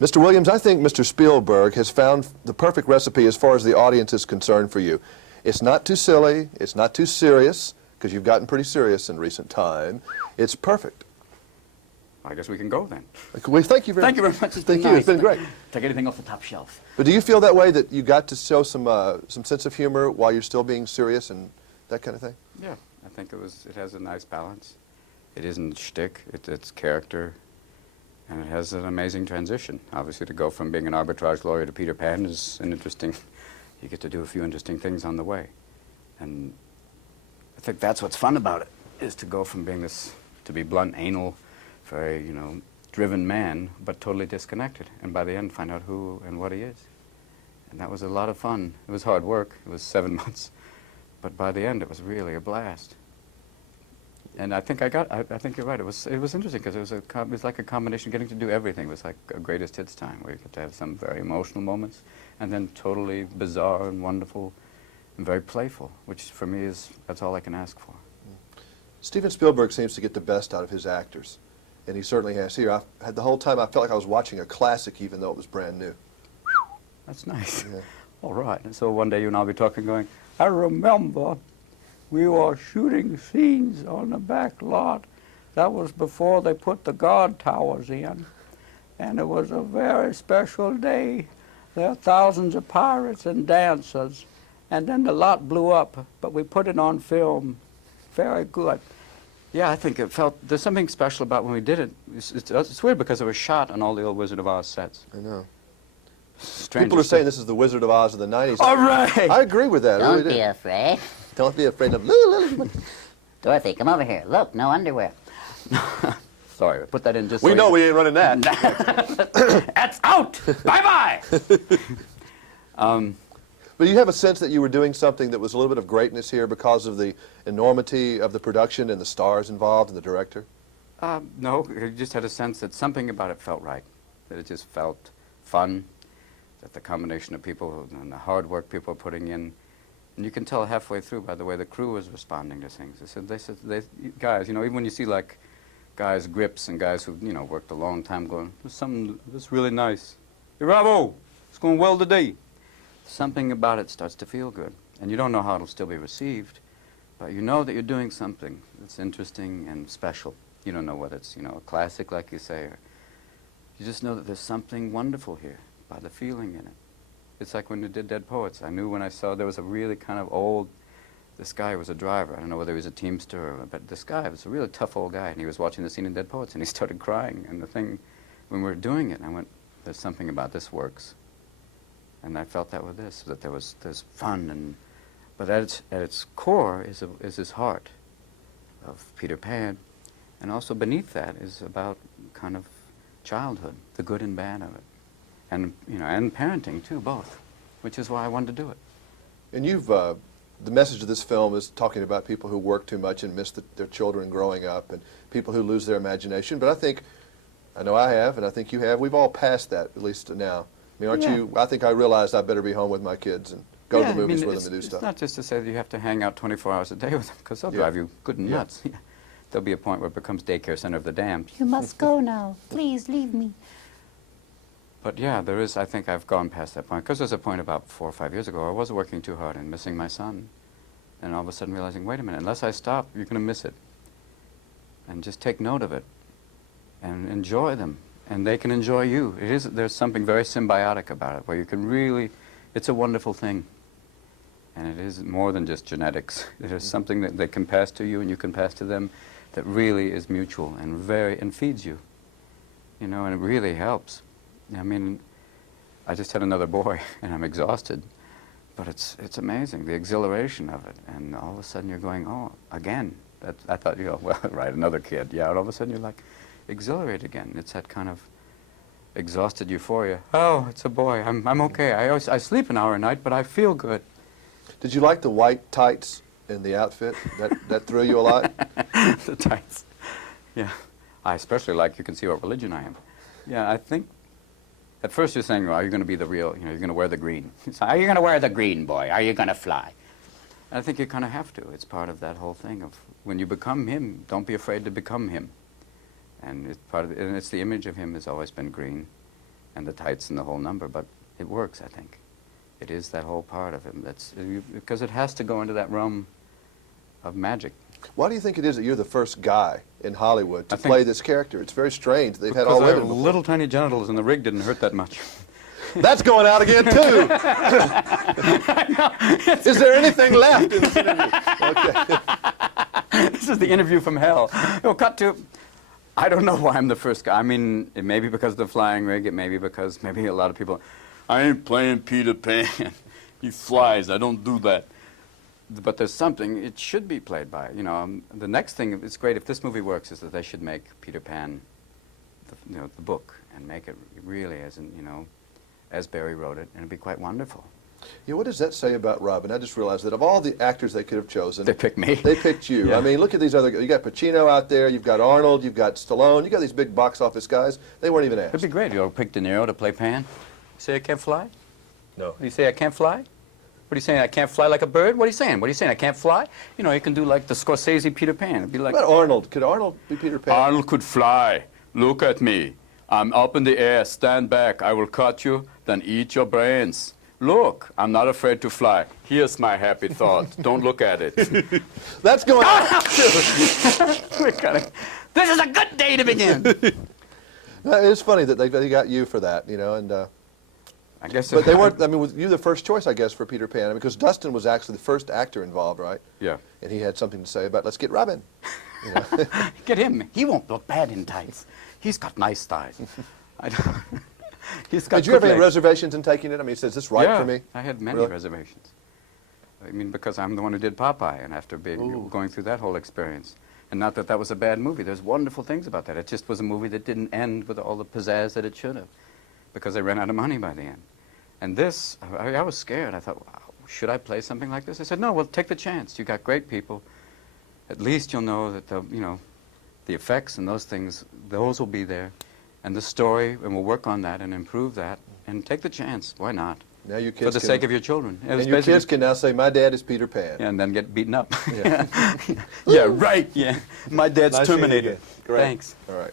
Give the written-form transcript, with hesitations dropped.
Mr. Williams, I think Mr. Spielberg has found the perfect recipe as far as the audience is concerned for you. It's not too silly, it's not too serious, because you've gotten pretty serious in recent time. It's perfect. I guess we can go then. Well, thank you very much. Thank you very much. It's been Thank you. nice. It's been great. Take anything off the top shelf. But do you feel that way, that you got to show some sense of humor while you're still being serious and that kind of thing? Yeah, I think it has a nice balance. It isn't shtick, it's character, and it has an amazing transition. Obviously, to go from being an arbitrage lawyer to Peter Pan is an interesting, you get to do a few interesting things on the way. And I think that's what's fun about it, is to go from being this, to be blunt, anal, very, driven man, but totally disconnected. And by the end, find out who and what he is. And that was a lot of fun. It was hard work. It was 7 months. But by the end, it was really a blast. And I think I think you're right. It was interesting because it was like a combination. Getting to do everything was like a greatest hits time, where you get to have some very emotional moments, and then totally bizarre and wonderful, and very playful, which for me that's all I can ask for. Steven Spielberg seems to get the best out of his actors, and he certainly has here. The whole time I felt like I was watching a classic, even though it was brand new. That's nice. Yeah. All right. And so one day you and I'll be talking, going, I remember we were shooting scenes on the back lot. That was before they put the guard towers in. And it was a very special day. There are thousands of pirates and dancers. And then the lot blew up, but we put it on film. Very good. Yeah, I think there's something special about when we did it. It's weird because it was shot on all the old Wizard of Oz sets. I know. Stranger People are saying this is the Wizard of Oz of the 90s. All right. I agree with that. I Don't really be do. afraid. Don't be afraid of Lily. Dorothy, come over here. Look, no underwear. Sorry, put that in just We so know you- we ain't running that. That's out! Bye-bye! But you have a sense that you were doing something that was a little bit of greatness here because of the enormity of the production and the stars involved and the director? No, I just had a sense that something about it felt right, that it just felt fun, that the combination of people and the hard work people were putting in, and you can tell halfway through by the way the crew was responding to things. They said, guys, even when you see like guys, grips and guys who, worked a long time going, there's something that's really nice. Hey, Bravo, it's going well today. Something about it starts to feel good, and you don't know how it'll still be received, but you know that you're doing something that's interesting and special. You don't know whether it's, a classic, like you say, or you just know that there's something wonderful here by the feeling in it. It's like when you did Dead Poets. I knew when I saw there was a really kind of old, this guy was a driver. I don't know whether he was a teamster, but this guy was a really tough old guy, and he was watching the scene in Dead Poets, and he started crying. And the thing, when we were doing it, I went, there's something about this works. And I felt that with this, that there's fun, but at its core is his heart of Peter Pan, and also beneath that is about kind of childhood, the good and bad of it, and and parenting too, both, which is why I wanted to do it. And the message of this film is talking about people who work too much and miss their children growing up, and people who lose their imagination. But I know I have, and I think you have. We've all passed that, at least now. I mean, aren't you? I think I realized I better be home with my kids and go to the movies with them and do stuff. It's not just to say that you have to hang out 24 hours a day with them, because they'll drive you good and nuts. Yeah. There'll be a point where it becomes daycare center of the damned. You must go now. Please leave me. But yeah, I think I've gone past that point, because there's a point about 4 or 5 years ago I was working too hard and missing my son, and all of a sudden realizing, wait a minute, unless I stop, you're going to miss it. And just take note of it and enjoy them. And they can enjoy you. There's something very symbiotic about it, where you can really, it's a wonderful thing. And it is more than just genetics. It is something that they can pass to you and you can pass to them that really is mutual and feeds you. And it really helps. I mean, I just had another boy and I'm exhausted, but it's amazing, the exhilaration of it. And all of a sudden you're going, oh, again. I thought, well, right, another kid. Yeah, and all of a sudden you're like, exhilarated again. It's that kind of exhausted euphoria. Oh, it's a boy. I'm okay. I sleep an hour a night, but I feel good. Did you like the white tights in the outfit? That threw you a lot? The tights. Yeah. I especially like, you can see what religion I am. Yeah, I think at first you're saying, well, are you going to be the real, you're going to wear the green. Are you going to wear the green, boy? Are you going to fly? And I think you kind of have to. It's part of that whole thing of when you become him, don't be afraid to become him. And it's part of and it's the image of him has always been green. and the tights and the whole number, but it works, I think. It is that whole part of him that's because it has to go into that realm of magic. Why do you think it is that you're the first guy in Hollywood to I think- play this character? It's very strange. They've had Because all I have women before. little tiny genitals and the rig didn't hurt that much. That's going out again too. Is there anything left in this interview? Okay. This is the interview from hell. We'll cut to, I don't know why I'm the first guy. I mean, it may be because of the flying rig. It may be because maybe a lot of people, I ain't playing Peter Pan. He flies. I don't do that. But there's something, it should be played by. You know, the next thing, it's great if this movie works, is that they should make Peter Pan, the book, and make it really as in, as Barry wrote it, and it'd be quite wonderful. Yeah, what does that say about Robin? I just realized that of all the actors they could have chosen, They picked me. They picked you. Yeah. I mean, look at these other guys. You got Pacino out there. You've got Arnold. You've got Stallone. You got these big box office guys. They weren't even It'd asked. be great. You'll pick De Niro to play Pan. You say I can't fly? No. What do you say, I can't fly? What are you saying, I can't fly like a bird? What are you saying? What are you saying, I can't fly? You know, you can do like the Scorsese Peter Pan. It'd be like... What about Arnold? Could Arnold be Peter Pan? Arnold could fly. Look at me. I'm up in the air. Stand back. I will cut you, then eat your brains. Look, I'm not afraid to fly. Here's my happy thought. Don't look at it. That's going out. This is a good day to begin. No, it's funny that they got you for that, and. I guess. But they weren't. I mean, was you the first choice, I guess, for Peter Pan? Because Dustin was actually the first actor involved, right? Yeah. And he had something to say about let's get Robin. Get him. He won't look bad in tights. He's got nice thighs. He's got Did you have good any legs. reservations in taking it? I mean, is this right Yeah, for me? I had many Really? reservations. I mean, because I'm the one who did Popeye, and after going through that whole experience, and not that that was a bad movie. There's wonderful things about that. It just was a movie that didn't end with all the pizzazz that it should have, because they ran out of money by the end. And this, I was scared. I thought, wow, should I play something like this? I said, no, well, take the chance. You got great people. At least you'll know that the effects and those things, those will be there, and the story, and we'll work on that and improve that, and take the chance. Why not? Now your kids For the can, sake of your children. It was and your basically- kids can now say, "My dad is Peter Pan." and then get beaten up. Yeah. Yeah, right. Yeah, my dad's Nice seeing you Terminator. again. Great. Thanks. All right.